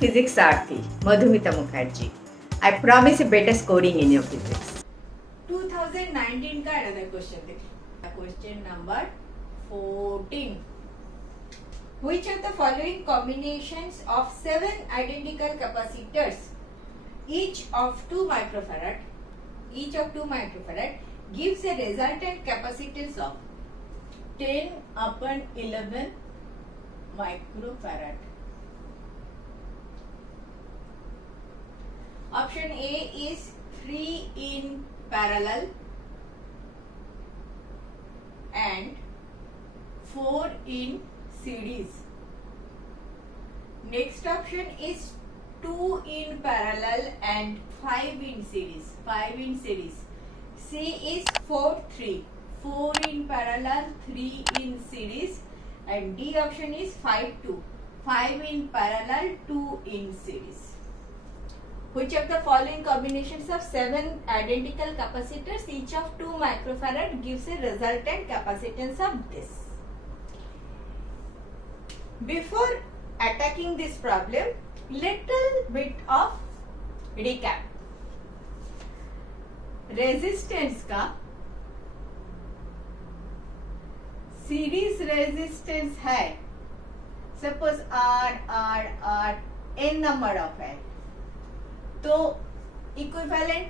Physics Sarthi, Madhumita Mukherjee. I promise a better scoring in your physics. 2019 का another question देखिए. Question number 14. Which of the following combinations of 7 identical capacitors, each of 2 microfarad, gives a resultant capacitance of 10/11 microfarad? Option A is 3 in parallel and 4 in series. Next option is 2 in parallel and 5 in series. C is 4 3. 4 in parallel, 3 in series, and D option is 5 2. 5 in parallel, 2 in series. Which of the following combinations of 7 identical capacitors, each of 2 microfarad, gives a resultant capacitance of this? Before attacking this problem, little bit of recap. Resistance का series resistance है, suppose R n number of है, तो equivalent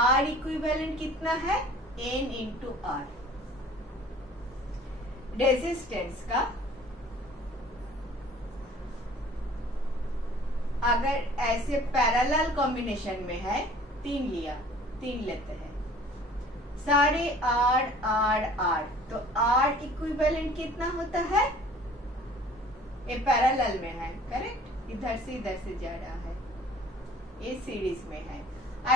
R equivalent कितना है? n into R. Resistance का अगर ऐसे parallel combination में है, 3 लेते हैं, सारे R, तो R इक्विवेलेंट कितना होता है? ये पैरेलल में है, करेक्ट, इधर से जा रहा है, ये सीरीज में है.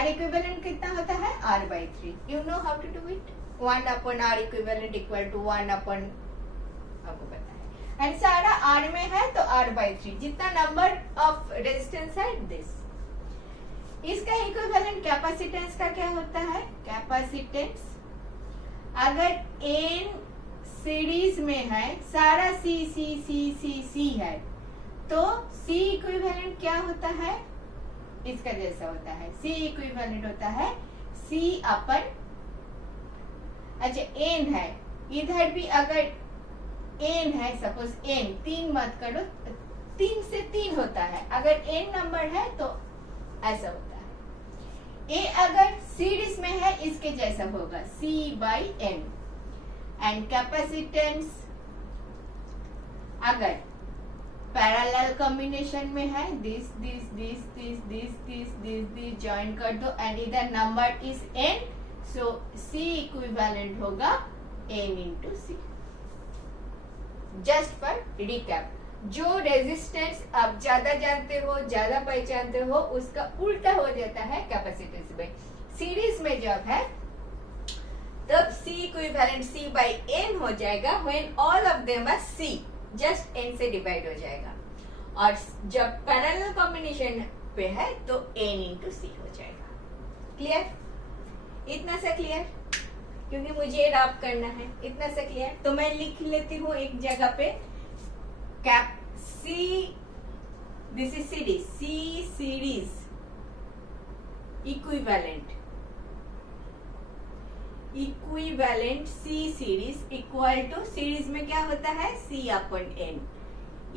R इक्विवेलेंट कितना होता है? R/3. You know how to do it. 1/R equivalent equal to 1/, आपको पता है, एंड सारा R में है तो R/3. जितना नंबर ऑफ रेजिस्टेंस है दिस. इसका इक्विवेलेंट कैपेसिटेंस का क्या होता है? कैपेसिटेंस अगर n सीरीज में है, सारा C है, तो C इक्विवेलेंट क्या होता है? इसका जैसा होता है. C इक्विवेलेंट होता है C/, अच्छा n है, इधर भी अगर n है, सपोज n 3 मत करो, 3 से 3 होता है. अगर n नंबर है तो ऐसा होता है. ए अगर सीरीज में है, इसके जैसा होगा C/n. एंड कैपेसिटेंस अगर पैरेलल कॉम्बिनेशन में है, दिस ज्वाइन कर दो एंड इधर number is n, so C equivalent होगा n into C. Just for recap, जो रेजिस्टेंस आप ज्यादा जानते हो, ज्यादा पहचानते हो, उसका उल्टा हो जाता है कैपेसिटेंस में. सीरीज में जब है तब C इक्विवेलेंट C/n हो जाएगा. When all of them are C, just n से डिवाइड हो जाएगा. और जब पैरेलल कॉम्बिनेशन पे है तो n इंटू C हो जाएगा. क्लियर? इतना सा क्लियर, क्योंकि मुझे रैप करना है. इतना सा क्लियर, तो मैं लिख लेती हूँ एक जगह पे, cap C, this is series, C series equivalent C series equal to, series में क्या होता है? C/n.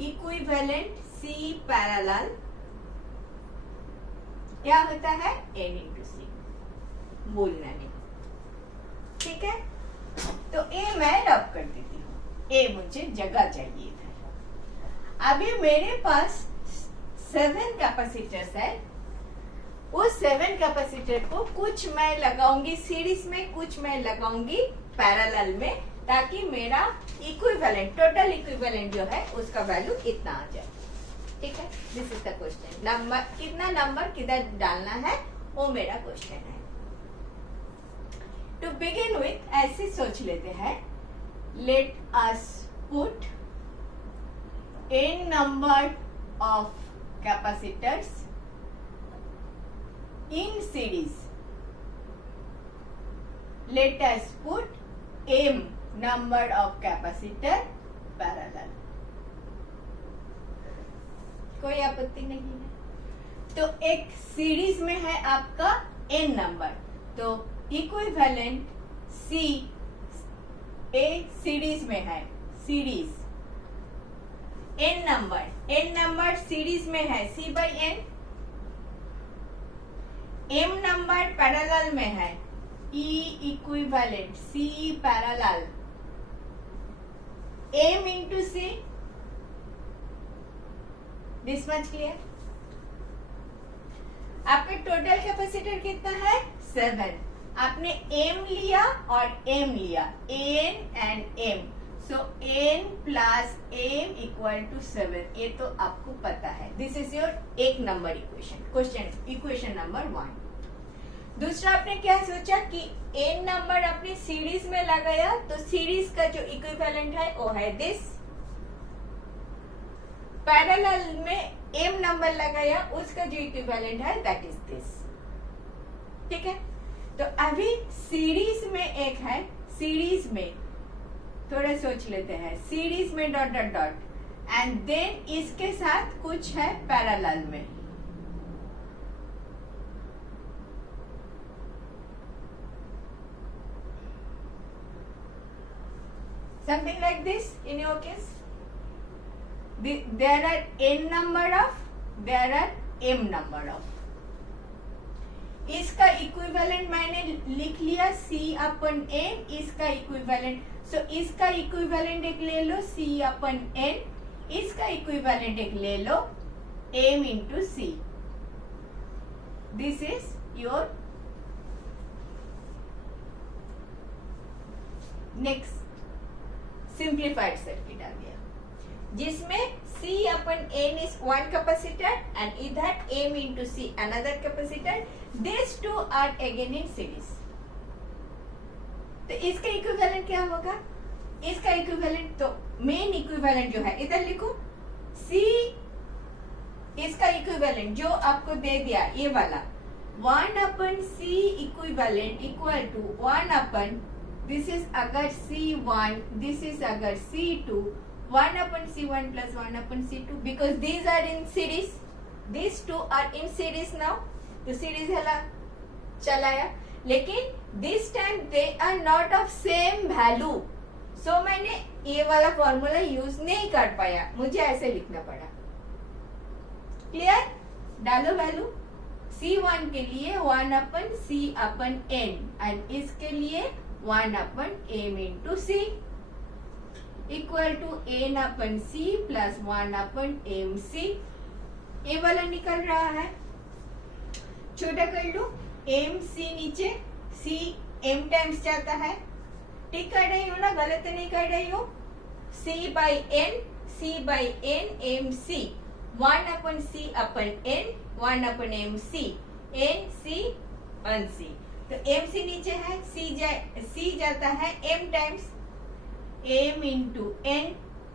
इक्विवेलेंट C पैरेलल क्या होता है? n into C. बोलना नहीं, ठीक है? तो A मैं रब कर देती हूँ. A मुझे जगह चाहिए था. अभी मेरे पास 7 कैपेसिटर्स है. उस 7 कैपेसिटर को कुछ मैं लगाऊंगी सीरीज में, कुछ मैं लगाऊंगी पैरेलल में, ताकि मेरा इक्विवेलेंट, टोटल इक्विवेलेंट जो है उसका वैल्यू इतना आ जाए. ठीक है? This is the question. Number कितना, नंबर किधर डालना है, वो मेरा क्वेश्चन है. टू बिगिन विथ ऐसे सोच लेते हैं, let us put n number of capacitors in series. Let us put m number of capacitor parallel. कोई आपत्ति नहीं है। तो एक सीरीज में है आपका n नंबर, तो इक्विवेलेंट C ए सीरीज में है, सीरीज n नंबर सीरीज में है C/n, m नंबर पैरेलल में है E equivalent C parallel m into C। This much clear? आपका टोटल कैपेसिटर कितना है 7। आपने m लिया और m लिया, n and m, so n plus m equal to 7। ये तो आपको पता है। दिस इज योर एक नंबर इक्वेशन नंबर 1। दूसरा आपने क्या सोचा कि n नंबर आपने सीरीज में लगाया, तो सीरीज का जो इक्विवेलेंट है वो है दिस। पैरेलल में m नंबर लगाया, उसका जो इक्विवेलेंट है दैट इज दिस। ठीक है, तो अभी सीरीज में एक है, सीरीज में थोड़ा सोच लेते हैं, सीरीज में dot dot dot and then इसके साथ कुछ है पैरेलल में। Something like this in your case. There are n number of, there are m number of. इसका इक्विवेलेंट मैंने लिख लिया C/n, इसका इक्विवेलेंट, सो इसका इक्विवेलेंट एक ले लो C/n, इसका इक्विवेलेंट एक ले लो m into C। This is your next simplified circuit आ गया, जिसमें C/n is one capacitor and इधर m into C another capacitor. These two are again in series. तो इसका इक्विवेलेंट क्या होगा? इसका इक्विवेलेंट, तो मेन इक्विवेलेंट जो है इधर लिखो C, इसका इक्विवेलेंट जो आपको दे दिया ये वाला 1/C equivalent equal to 1/, this is अगर C1, दिस इज अगर C2, 1/C1 plus 1/C2 because these are in series. These two are in series now. तो series है चलाया, लेकिन this time they are not of same value. So मैंने ये वाला formula use नहीं कर पाया, मुझे ऐसे लिखना पड़ा। क्लियर? डालो वैल्यू C1 के लिए 1/C/n एंड इसके लिए 1/m into C equal to n/C plus 1/mC। ये वाला निकल रहा है, छोटा कर लो, mC नीचे, C m टाइम्स जाता है। ठीक कर रही हूँ ना, गलत नहीं कर रही हूँ। C/n mC 1/C/n 1/mC n/C तो mC नीचे है, C जाता है m times m into n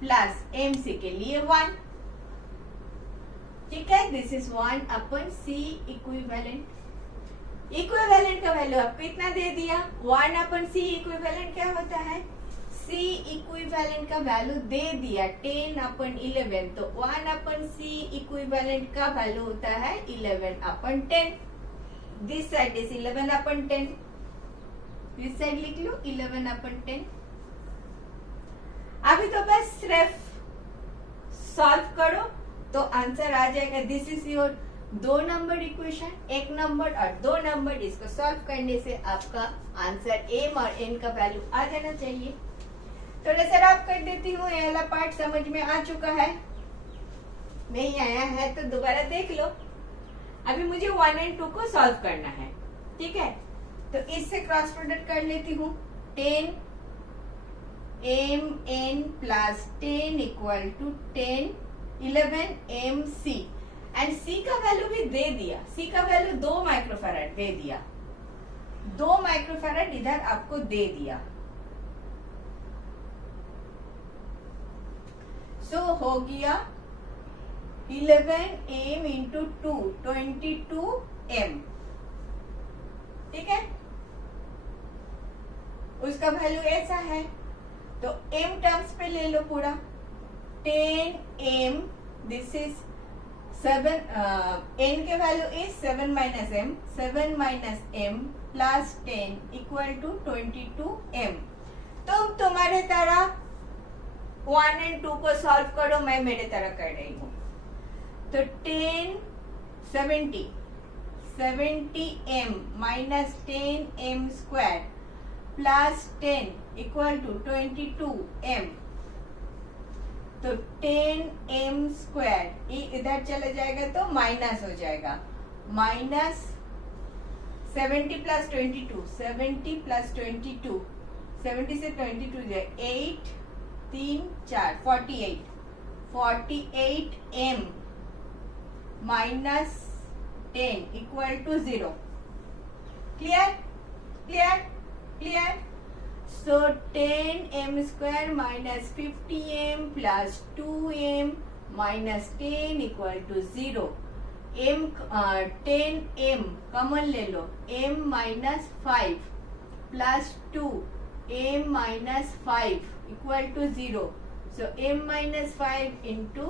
plus mC के लिए 1। ठीक है, this is 1/C equivalent. Equivalent का वैल्यू आपको इतना दे दिया। 1/C इक्विवेलेंट क्या होता है? C इक्विवेलेंट का वैल्यू दे दिया 10/11, तो 1/C इक्विवेलेंट का वैल्यू होता है 11/10। This side is 11/10, this side लिख लो 11/10। अभी तो बस सिर्फ सॉल्व करो तो आंसर आ जाएगा। This is your 2 number equation, 1 number और 2 नंबर। इसको सॉल्व करने से आपका आंसर m और n का वैल्यू आ जाना चाहिए। थोड़ा सा रफ कर देती हूँ, ये वाला पार्ट समझ में आ चुका है, नहीं आया है तो दोबारा देख लो। अभी मुझे 1 और 2 को सॉल्व करना है। ठीक है, तो इससे क्रॉस प्रोडक्ट कर लेती हूँ। 10 mn plus 10 equal to 10 11 mC and C का वैल्यू भी दे दिया। C का वैल्यू 2 माइक्रोफैराड दे दिया, 2 माइक्रोफैराड इधर आपको दे दिया। सो हो गया 11m इंटू 2 22m। ठीक है, उसका वैल्यू ऐसा है, तो m टर्म्स पे ले लो पूरा 10m, दिस इज n के value is 7 minus m, 7 minus m plus 10 equal to 22m। तुम तुम्हारे तरह 1 और 2 को सॉल्व करो, मैं मेरे तरह कर रही हूँ। तो 70m minus 10m square plus 10 equal to 22m। तो 10m स्क्वायर इधर चला जाएगा तो माइनस हो जाएगा, माइनस 70 प्लस 22, 70 प्लस 22, 70 से 22 जाए 8 3 4 48m minus 10 equal to 0। Clear clear clear. So 10m square minus 50m plus 2m minus 10 equal to 0। 10m common ले लो, m minus 5 plus 2 m minus 5 equal to 0। So m minus 5 into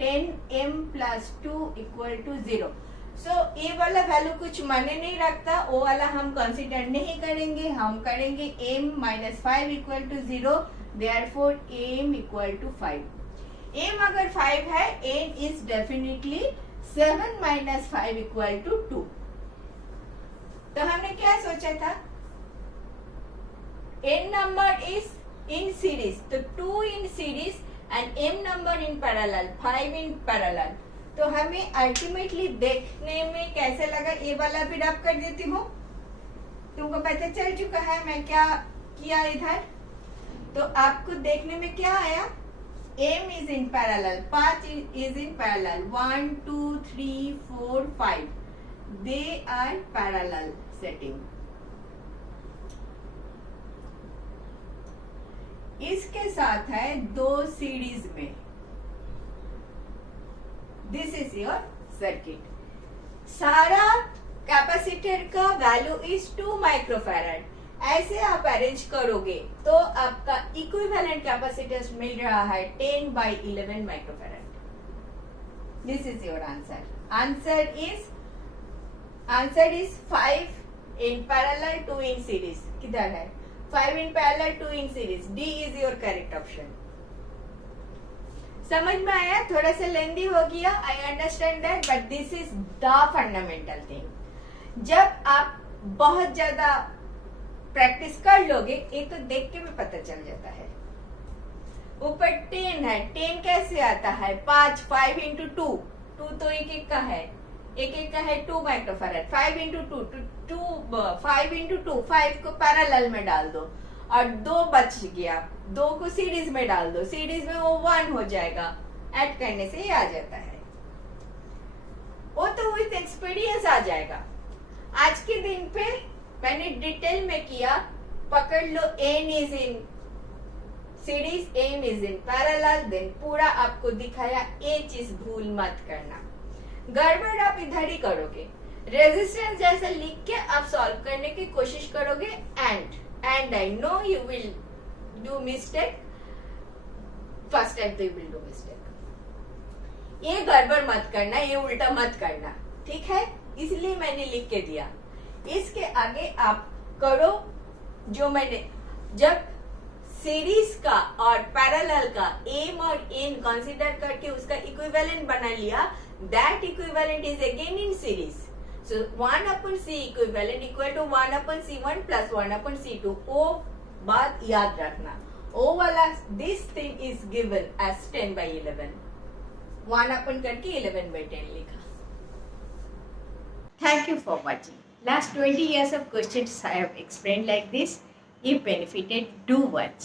10m plus 2 equal to 0। सो ये वाला value कुछ मायने नहीं रखता, वो वाला हम कंसीडर नहीं करेंगे, हम करेंगे m minus 5 equal to 0, therefore m equal to 5। m अगर 5 है, n is definitely 7 minus 5 equal to 2। तो हमने क्या सोचा था, n number is in series, तो 2 in series and m number in parallel, 5 in parallel. तो हमें अल्टीमेटली देखने में कैसे लगा, ये वाला भी रब कर देती हूँ, तुमको पता चल चुका है मैं क्या किया इधर। तो आपको देखने में क्या आया, m is in parallel, 5 is in parallel, 1 2 3 4 5 they are parallel setting. इसके साथ है 2 सीरीज में। This is your circuit. सारा कैपेसिटर का वैल्यू इज 2 माइक्रोफैराड। ऐसे आप अरेंज करोगे तो आपका इक्विवेलेंट कैपेसिटर मिल रहा है 10/11 microfarad. This is your answer. Answer is 5 in parallel 2 in series. किधर है 5 in parallel 2 in series. D is your correct option. समझ में आया, थोड़ा सा लेंदी हो गया, I understand that, but this is the fundamental thing. जब आप बहुत ज्यादा प्रैक्टिस कर लोगे, ये तो देख के भी पता चल जाता है। ऊपर 10 है, 10 कैसे आता है, 5 इंटू 2 तो एक का है, एक का है 2 माइक्रोफैराड। 5 इंटू 2 5 को पैरेलल में डाल दो और 2 बच गया, 2 को सीरीज में डाल दो, सीरीज में वो 1 हो जाएगा, ऐड करने से ये आ जाता है। वो तो विथ एक्सपीरियंस आ जाएगा। आज के दिन पे मैंने डिटेल में किया, पकड़ लो n is in series, m is in parallel, then पूरा आपको दिखाया। ये चीज भूल मत करना, गड़बड़ आप इधर ही करोगे। रेजिस्टेंस जैसे लिख के आप सॉल्व करने की कोशिश करोगे, and I know you will do mistake, first time तो you will do mistake। ये गड़बड़ मत करना, ये उल्टा मत करना, ठीक है, इसलिए मैंने लिख के दिया। इसके आगे आप करो जो मैंने, जब सीरीज का और पैरेलल का m और n कंसीडर करके उसका इक्विवेलेंट बना लिया, that equivalent is again in series. So 1/c equivalent equal to 1/c1 plus 1/c2। वो बात याद रखना, वो वाला this thing is given as 10/11, 1 अपन करके 11/10 लिखा। Thank you for watching. Last 20 years of questions I have explained like this. If benefited, do watch.